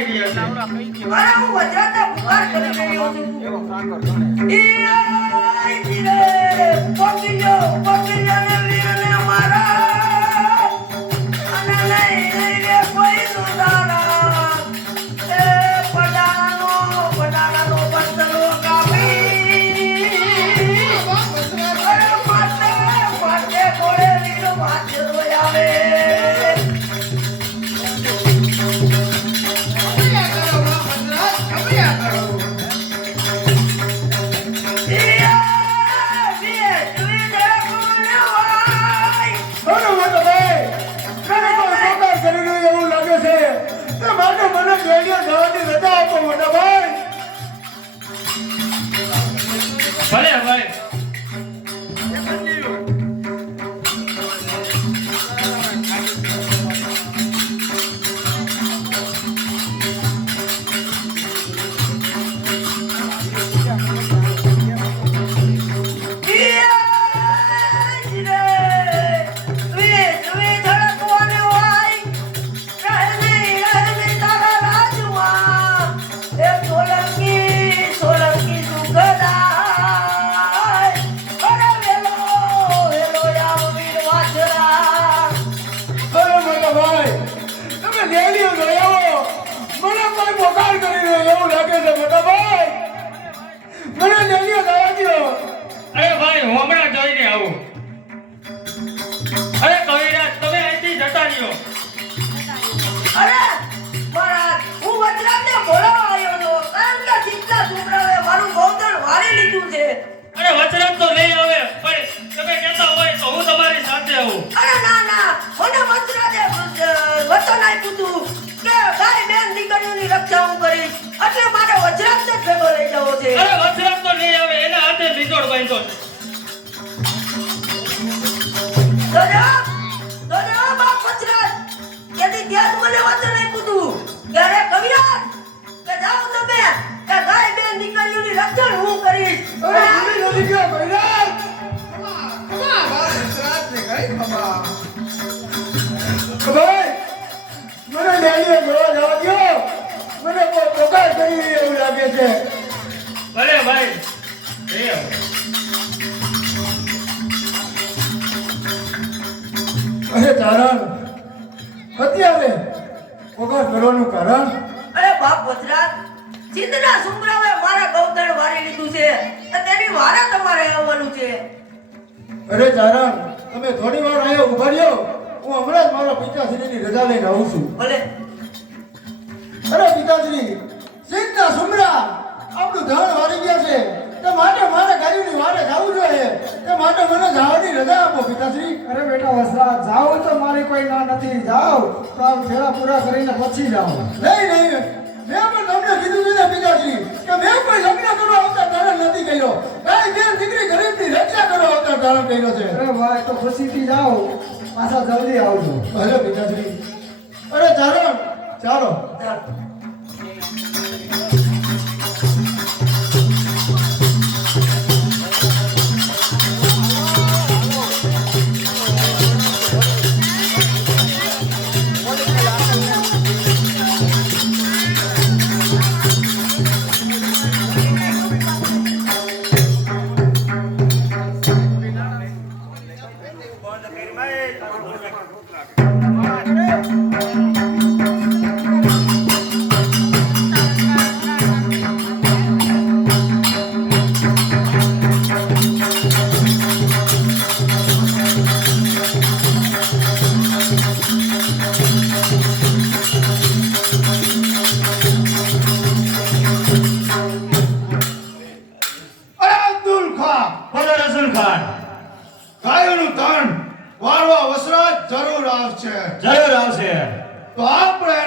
રહ્યા છે અરે હું વજરાતને પુકાર કરી રહ્યો છું ઈ આય ધીરે, પકડ્યો, પકડ્યો ને વીરને મારા. મને કોઈ પોકાર કરી રહ્યો એવું લાગે છે મોટા ભાઈ. મને રેડિયો જવા દો અરે ભાઈ હું હમણાં જઈને આવું. અરે કવિરાજ તમે અહીંથી જતા રહ્યો. અરે મહારાજ હું વજરાજને બોલાવવા આવ્યો હતો કારણ કે ચિંતા છોકરાઓએ મારું ગૌતમ વારી લીધું છે. અરે વચરાજ તો લઈ આવે પણ તમે કહેતા હોય તો હું તમારી સાથે આવું. અરે ના ના મને અ, વચન આપ્યું હતું અરે તો નહીં આવે એના હાથે છે બાપ કેથી ત્યાં મને કવિરાજ કે જાઓ તમે કે ગાય બેન દીકરીઓની રક્ષણ હું કરીશ. અરે ભૂલી નથી ગયો ભાઈ ભાઈ મને રેડિયો જોવા જવા દો મને કોઈ પોકાર કરી રહ્યું એવું લાગે છે. ભલે ભાઈ. અરે તારણ અત્યારે પોકાર કરવાનું કારણ? અરે બાપ વજરાજ સિદ્ધના સુમરાવે મારા ગૌતણ વારી લીધું છે તેની વારા તમારે આવવાનું છે. અરે તારણ તમે થોડી વાર અહીંયા ઊભા રહ્યો. હું હમણાં જ મારા પિતાશ્રીની રજા લઈને આવું છું. ભલે. અરે પિતાશ્રી સિદ્ધના સુમરા આપણું ધન વારી ગયા છે. તે માટે મારે ગાડીની વારે જવું જોઈએ. તે માટે મને જવાની રજા આપો પિતાશ્રી. અરે બેટા વસરા જાઓ તો મારી કોઈ ના નથી. જાઓ તો આમ ફેરા પૂરા કરીને પછી જાઓ. નહીં નહીં. મેં પણ તમને કીધું છે ને પિતાશ્રી કે મેં કોઈ લગ્ન કરવા આવતા તારણ નથી કર્યો. ગાય બેન દીકરી ગરીબની રક્ષા કરવા આવતા ધારણ કર્યો છે. અરે ભાઈ તો ખુશીથી જાઓ. પાછા જલ્દી આવજો. ભલે પિતાશ્રી. અરે ચારણ ચાલો. ચાલ.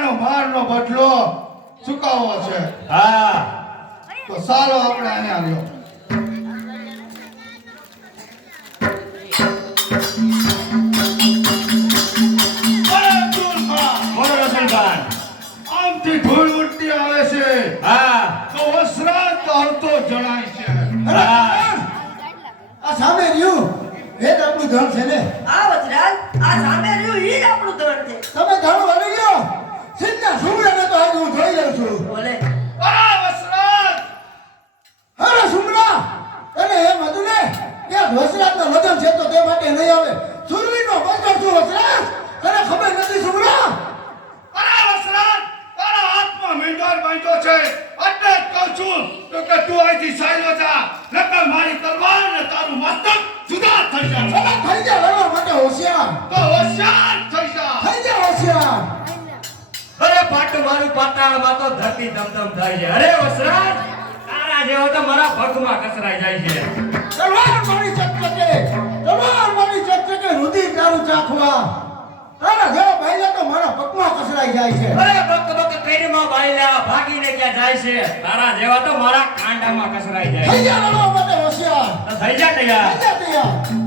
એનો મારનો બદલો ચૂકવવો છે. હા. તો સારો આપણે અહીંયા લ્યો અરે અબ્દુલ ખાન બોલો રસુલ ખાન આમથી ધૂળ ઉડતી આવે છે. હા. તો વસરાજ છે. આ સામે રહ્યું. એ જ આપણું ધન છે ને? આ વજરાજ આ સામે રહ્યું એ જ આપણું ધન છે. તમે ધન ક્યાં શું છું. અરે સુમરા એને એમ હતું ને કે વસરાત નો છે તો નહીં આવે. સુરવી નો બચર તને ખબર નથી સુમરા અરે વસરાત તારા હાથમાં મીંડોર બાંધો છે. એટલે જ છું તો કે તું અહીંથી સાયલો જા. નકર મારી તલવાર ને તારું મસ્તક જુદા થઈ જાય. જુદા થઈ જાય લડવા માટે હોશિયાર. તો હોશિયાર! પાટું મારું પાતાળમાં તો ધરતી ધમધમ થાય છે. અરે વસરાજ તારા જેવો તો મારા પગમાં કસરાઈ જાય છે. તલવાર મારી ચકચકે તલવાર મારી ચકચકે રુધિર તારું ચાખવા. તારા જેવો ભાઈલા તો મારા પગમાં કસરાઈ જાય છે. અરે બક બકમાં બાયલા ભાગીને ક્યાં જાય છે? તારા જેવા તો મારા કાંડામાં કસરાઈ જાય થઈ જા લડવા માટે હોશિયાર. થઈ જા તૈયાર? થઈ જા તૈયાર.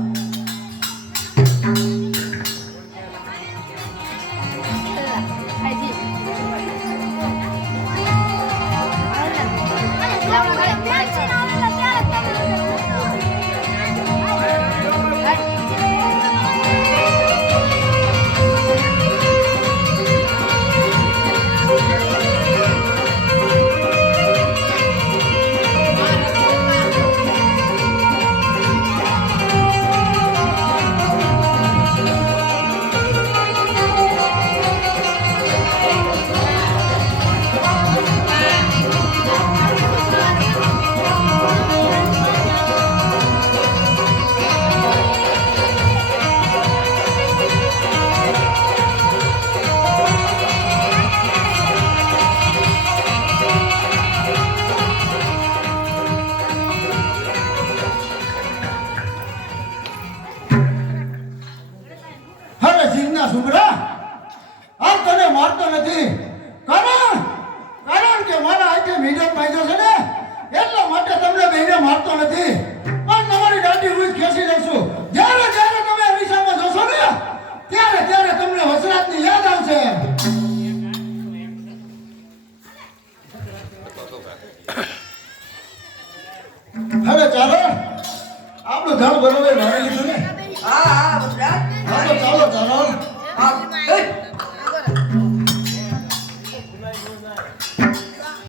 હવે સિંહના સુમરા આ તને મારતો નથી. કારણ? કારણ કે મારા આજે મીડિયમ પાડ્યો છે ને? એટલા માટે તમને બેને મારતો નથી. પણ તમારી દાઢી હું ખેંચી લઉં જ્યારે જ્યારે તમે અરીસામાં જોશો ને, ત્યારે ત્યારે તમને વસરાતની યાદ આવશે. હવે ચાલો, આપણું ઘર બરોબર ભરી લીધું ને?